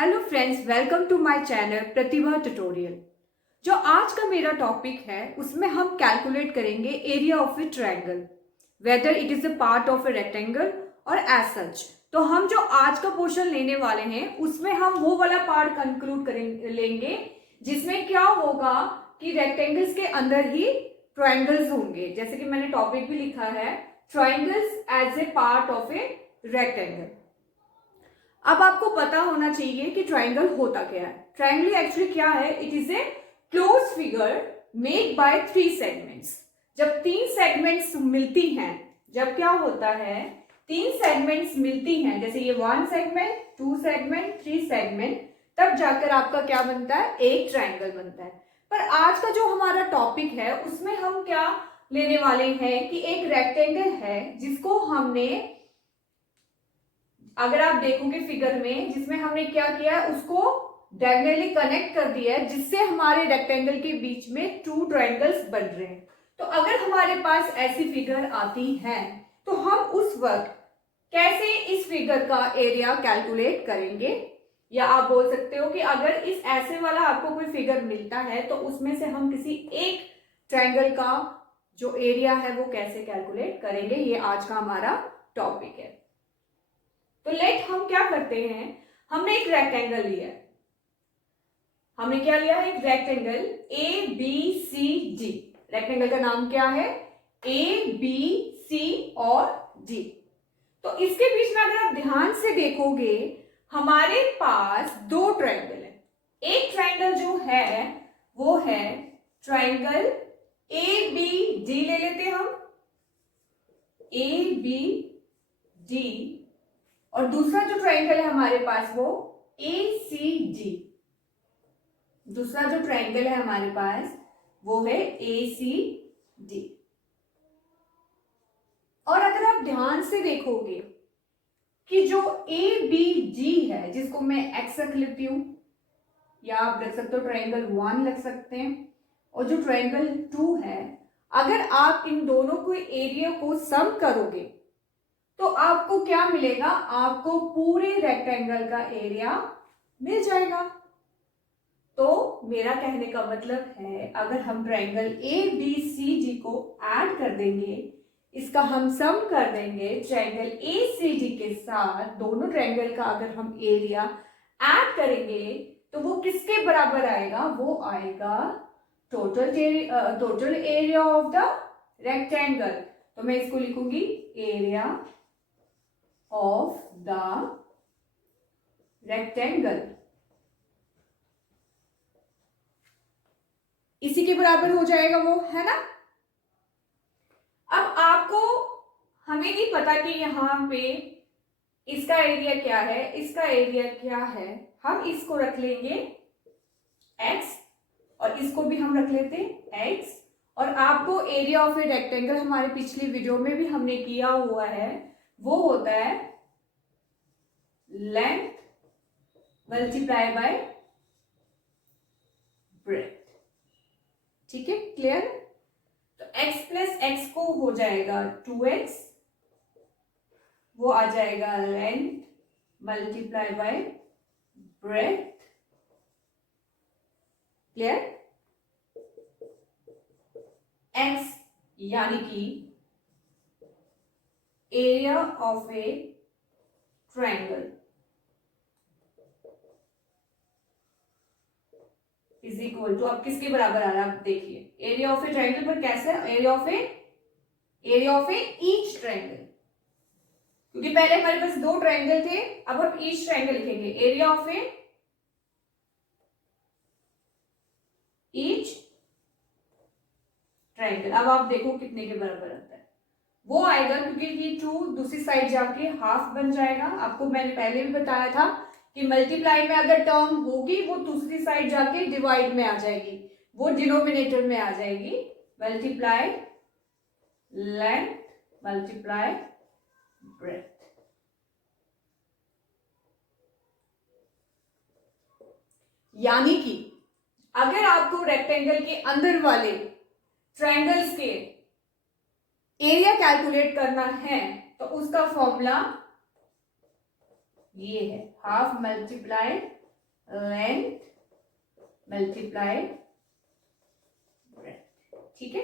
Hello friends, welcome to my channel Pratibha tutorial. जो आज का मेरा टॉपिक है उसमें हम कैलकुलेट करेंगे area of a triangle, whether it is a part of a rectangle और एज सच। तो हम जो आज का पोर्शन लेने वाले हैं उसमें हम वो वाला पार्ट कंक्लूड लेंगे जिसमें क्या होगा कि रेक्टेंगल्स के अंदर ही ट्रायंगल्स होंगे। जैसे कि मैंने टॉपिक भी लिखा है, triangles as a part of a rectangle. अब आपको पता होना चाहिए कि ट्राइंगल होता क्या है। ट्राइंगल एक्चुअली क्या है? It is a close figure made by 3 segments. जब 3 सेगमेंट्स मिलती हैं, जब क्या होता है, 3 सेगमेंट्स मिलती हैं, जैसे ये 1 सेगमेंट, 2 सेगमेंट, 3 सेगमेंट, तब जाकर आपका क्या बनता है? एक ट्राइंगल बनता है। पर आज का जो हमारा टॉपिक है उसमें हम क्या लेने वाले हैं कि एक रेक्टेंगल है जिसको हमने, अगर आप देखोगे फिगर में, जिसमें हमने क्या किया है, उसको डायगोनली कनेक्ट कर दिया है, जिससे हमारे रेक्टेंगल के बीच में 2 ट्रायंगल्स बन रहे हैं। तो अगर हमारे पास ऐसी फिगर आती है तो हम उस वक्त कैसे इस फिगर का एरिया कैलकुलेट करेंगे, या आप बोल सकते हो कि अगर इस ऐसे वाला आपको कोई फिगर मिलता है तो उसमें से हम किसी एक ट्रायंगल का जो एरिया है वो कैसे कैलकुलेट करेंगे, ये आज का हमारा टॉपिक है। तो लेट हम क्या करते हैं, हमने एक रेक्टेंगल लिया है। हमने क्या लिया है? एक rectangle A B C D. Rectangle का नाम क्या है? ए बी सी और डी। तो इसके बीच में अगर आप ध्यान से देखोगे, हमारे पास 2 ट्रायंगल है। एक ट्रायंगल जो है वो है ट्रायंगल ए बी डी, ले लेते हैं हम ए बी डी, और दूसरा जो ट्रायंगल है हमारे पास वो ए सी डी। दूसरा जो ट्रायंगल है हमारे पास वो है ए सी डी। और अगर आप ध्यान से देखोगे कि जो ए बी डी है, जिसको मैं एक्स रख लेती हूं, या आप रख सकते हो ट्रायंगल 1 रख सकते हैं, और जो ट्रायंगल 2 है, अगर आप इन दोनों को एरिया को सम करोगे तो आपको क्या मिलेगा? आपको पूरे रेक्टेंगल का एरिया मिल जाएगा। तो मेरा कहने का मतलब है, अगर हम triangle A B C D को ऐड कर देंगे, इसका हम सम कर देंगे ट्रायंगल ए सी डी के साथ, दोनों ट्रायंगल का अगर हम एरिया ऐड करेंगे तो वो किसके बराबर आएगा? वो आएगा total area of the rectangle. तो मैं इसको लिखूंगी एरिया of the rectangle, इसी के बराबर हो जाएगा वो, है ना। अब आपको, हमें नहीं पता कि यहां पे इसका एरिया क्या है, इसका एरिया क्या है। हम इसको रख लेंगे x, और इसको भी हम रख लेते हैं x। और आपको एरिया ऑफ ए रेक्टेंगल हमारे पिछली वीडियो में भी हमने किया हुआ है, वो होता है लेंथ मल्टीप्लाई बाय ब्रेथ। ठीक है, क्लियर? तो x प्लस एक्स को हो जाएगा 2x, वो आ जाएगा length multiply by breadth. Clear? x यानी कि area of a triangle is equal to, अब किसके बराबर आ रहा है? आप देखिए, एरिया ऑफ ए ट्रायंगल पर कैसे? Area of A each triangle, क्योंकि पहले हमारे पास 2 ट्रायंगल थे, अब हम ईच ट्रायंगल लिखेंगे। Area of A each triangle, अब आप देखो कितने के बराबर आता है। वो आएगा, क्योंकि ये 2 दूसरी साइड जाके हाफ बन जाएगा। आपको मैंने पहले भी बताया था कि मल्टीप्लाई में अगर टर्म होगी वो दूसरी साइड जाके डिवाइड में आ जाएगी, वो डिनोमिनेटर में आ जाएगी। Multiply length multiply breath. यानी कि अगर आपको रेक्टेंगल के अंदर वाले ट्रायंगल्स के एरिया कैलकुलेट करना है तो उसका फॉर्मूला ये है, half multiply length multiply breath. ठीक है,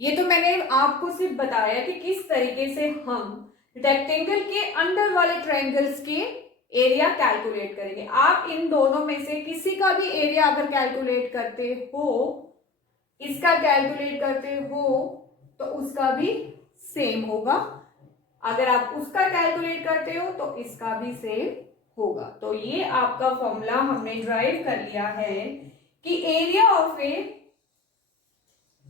ये तो मैंने आपको सिर्फ बताया कि किस तरीके से हम रेक्टेंगल के अंदर वाले ट्रायंगल्स के एरिया कैलकुलेट करेंगे। आप इन दोनों में से किसी का भी एरिया अगर कैलकुलेट करते हो, इसका कैलकुलेट करते हो तो उसका भी सेम होगा, अगर आप उसका कैलकुलेट करते हो तो इसका भी सेम होगा। तो ये आपका फॉर्मूला हमने ड्राइव कर लिया है कि area of A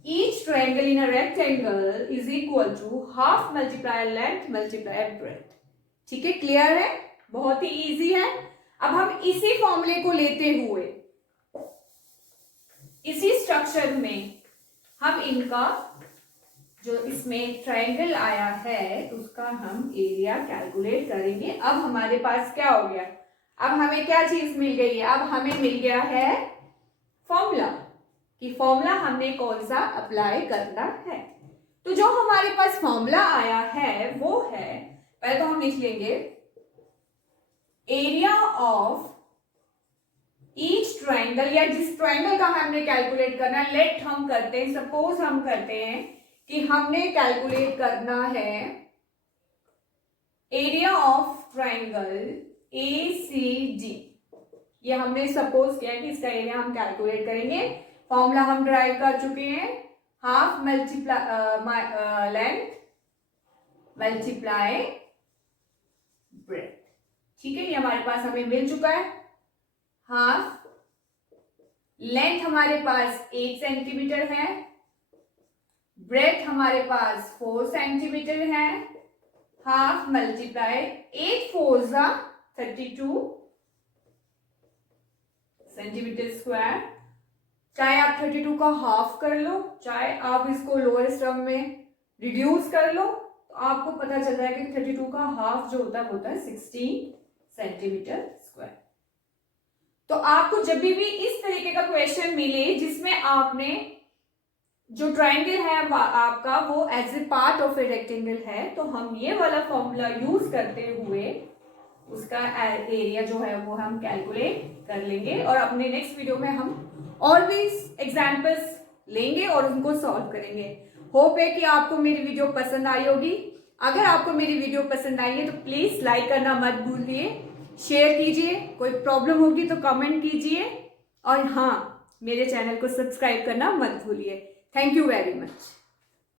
each triangle in a rectangle is equal to half multiply length multiply breadth। ठीक है, क्लियर है, बहुत ही इजी है। अब हम इसी फॉर्मूले को लेते हुए इसी स्ट्रक्चर में हम इनका जो इसमें ट्रायंगल आया है उसका हम एरिया कैलकुलेट करेंगे। अब हमारे पास क्या हो गया, अब हमें क्या चीज मिल गई है, अब हमें मिल गया है फॉर्मूला, कि फॉर्मूला हमने कौन सा अप्लाई करना है। तो जो हमारे पास फॉर्मूला आया है वो है, पहले तो हम लिख लेंगे एरिया ऑफ ईच ट्रायंगल, या जिस ट्रायंगल का हमने कैलकुलेट करना है, लेट हम करते हैं, सपोज हम करते हैं कि हमने कैलकुलेट करना है एरिया ऑफ ट्रायंगल ACD। ये हमने सपोज किया कि इसका एरिया हम कैलकुलेट करेंगे। फॉर्मूला हम ड्राइव कर चुके हैं, half multiply length multiply breath. ठीक है, ये हमारे पास हमें मिल चुका है। हाफ लेंथ हमारे पास 8 सेंटीमीटर है, ब्रेथ हमारे पास 4 सेंटीमीटर है, हाफ मल्टीप्लाई 8 4 32 सेंटीमीटर स्क्वायर। चाहे आप 32 का हाफ कर लो, चाहे आप इसको लोअर टर्म में रिड्यूस कर लो, तो आपको पता चल जाएगा कि 32 का हाफ जो होता है 16 सेंटीमीटर स्क्वायर। तो आपको जब भी इस तरीके का क्वेश्चन मिले जिसमें आपने जो ट्रायंगल है आपका वो as a part of a rectangle है, तो हम ये वाला फॉर्मूला यूज करते हुए उसका एरिया जो है वो हम कैलकुलेट कर लेंगे, और अपने नेक्स्ट वीडियो में हम और भी एग्जाम्पल्स लेंगे और उनको सॉल्व करेंगे। होप है कि आपको मेरी वीडियो पसंद आई होगी। अगर आपको मेरी वीडियो पसंद आई है तो प्लीज लाइक करना मत भूलिए, शेयर कीजिए, कोई प्रॉब्लम होगी तो कमेंट कीजिए, और हाँ, मेरे चैनल को सब्सक्राइब करना मत भूलिए। Thank you very much.